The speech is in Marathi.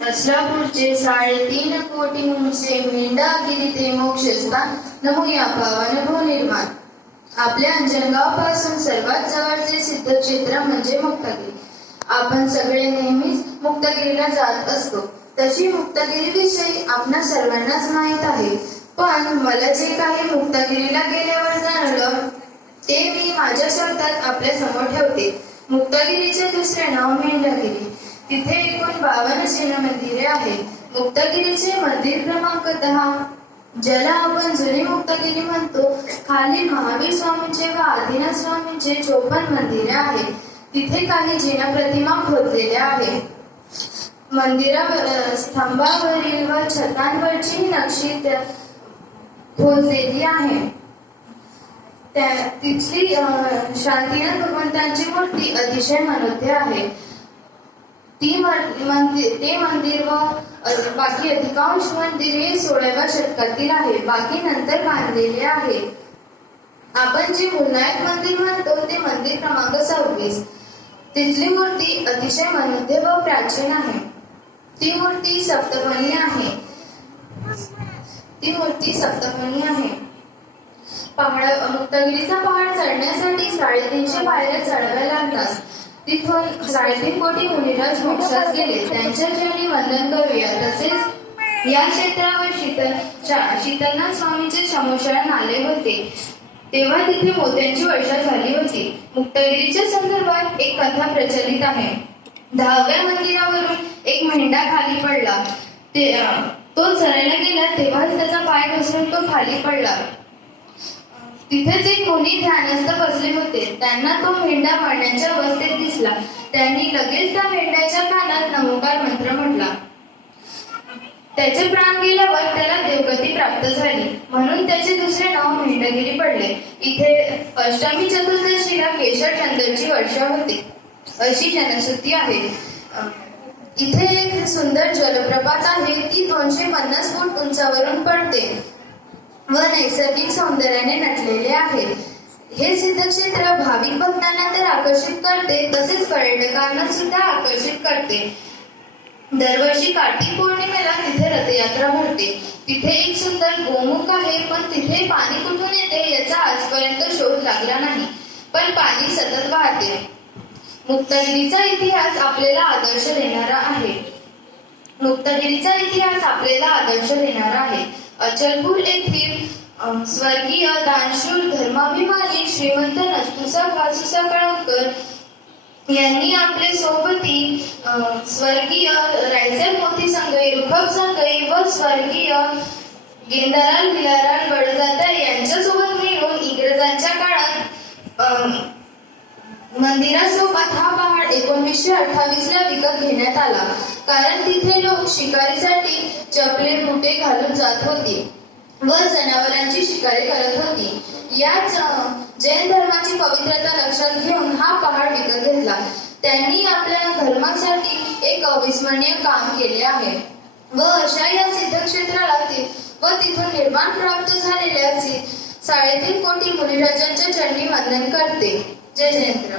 वस्त्रापूरचे 3.5 कोटी मुंचे मेंढागिरी ते मोक्षस्थान नमूया पावन भूनिर्माण. आपल्या अंजनगावपासून सर्वात जवळचे सिद्धक्षेत्र म्हणजे मुक्तागिरी. आपण सगळे नेहमीच मुक्तागिरीला जात असतो. तशी मुक्तागिरीविषयी आपणा सर्वांनाच माहीत आहे. पण मला जे काही मुक्तागिरीला गेल्यावर जाणवलं ते मी माझ्या शब्दात आपल्या समोर ठेवते. मुक्तागिरीचे दुसरे नाव मेंढागिरी. तिथे एकूण 52 शिवमंदिरे आहेत. मुक्तागिरीचे मंदिर क्रमांक 10, ज्याला आपण जुनी मुक्तागिरी म्हणतो, खाली महावीर स्वामींचे व आदिनाथ स्वामींचे 54 मंदिरे आहेत. तिथे काही जिना प्रतिमा खोदलेल्या आहेत. मंदिरा स्तंभावरील व छतांवरची नक्षी खोदलेली आहे. तिथली शांतीनाथ भगवंतांची मूर्ती अतिशय मनोज्ञ आहे. ते मंदिर व बाकी अधिकांश मंदिरे 16व्या शतकातील आहे. बाकी नंतर बांधलेले आहे. आपण जे विनायक मंदिर म्हणतो ते मंदिर क्रमांक 26. तिथली मूर्ती अतिशय मनोज्ञ व प्राचीन आहे. ती मूर्ती सप्तपणी आहे. मुक्तागिरीचा पहाड चढण्यासाठी 350 पायऱ्या चढाव्या लागतात. तिथून 3.5 कोटी मुनिराज मोक्षात गेले. त्यांच्या चरणी वंदन करूया. तसेच या क्षेत्रावर शीतलनाथ स्वामींचे चमोशान आले होते, तेव्हा तिथे मोत्यांची वर्षा झाली होती. मुक्तागिरीच्या संदर्भात एक कथा प्रचलित आहे. 10व्या मंदिरावरून एक मेंढा खाली पडला. तो चरायला गेला तेव्हाच त्याचा पाय घसरून तो खाली पडला. तिथेच एक मुनी ध्यानस्थ बसले होते. त्यांना तो मेंढा मरण्याच्या अवस्थेत दिसला. त्यांनी लगेच त्या मेंढ्याच्या कानात नमोकार मंत्र म्हटला. त्याचे प्राण गेल्यावर त्याला देवगती प्राप्त झाली. म्हणून त्याचे दुसरे नाव मेंढागिरी पडले. इथे अष्टमी चतुर्दशीला केशर चंदनची वर्षा होते, अशी जनश्रुती आहे. इथे एक सुंदर जलप्रपात आहे. ती 250 फूट उंचावरून पडते व नैसर्गिक सौंदर्याने नटलेले आहे. हे सिद्धक्षेत्र भाविक भक्तांना तर आकर्षित करते, तसेच पर्यटकांना सुद्धा आकर्षित करते. दरवर्षी कार्तिक पौर्णिमेला तिथे रथयात्रा भरते. तिथे एक सुंदर गोमुख आहे, पण तिथे पाणी कुठून येते याचा आजपर्यंत शोध लागला नाही. पण पाणी सतत वाहते. मुक्तागिरीचा इतिहास आपल्याला आदर्श देणारा आहे. अचलपूर येथील स्वर्गीय दानशूर धर्माभिमानी श्रीमंत नस्तुसा घासूसा कळमकर यांनी आपले सोबती स्वर्गीय रायचल मोती संगई, रुखब संगई व स्वर्गीय गेंदालाल भिलाराल बडजात्या यांच्यासोबत मिळून इंग्रजांच्या काळात मंदिरासोबत हा पहाड 1928ला विकत घेण्यात आला. कारण तिथे लोक शिकारीसाठी चपले बुटे घालून जात होते व जनावरांची शिकारी करत होती. याच जैन धर्माची पवित्रता लक्षात घेऊन हा पहाड विकत घेतला. त्यांनी आपल्या धर्मासाठी एक अविस्मरणीय काम केले आहे व अशा या सिद्धक्षेत्राला व तिथून निर्माण प्राप्त झालेल्या 3.5 कोटी मुनिराजांच्या चरणी वंदन करते. जय जयंत.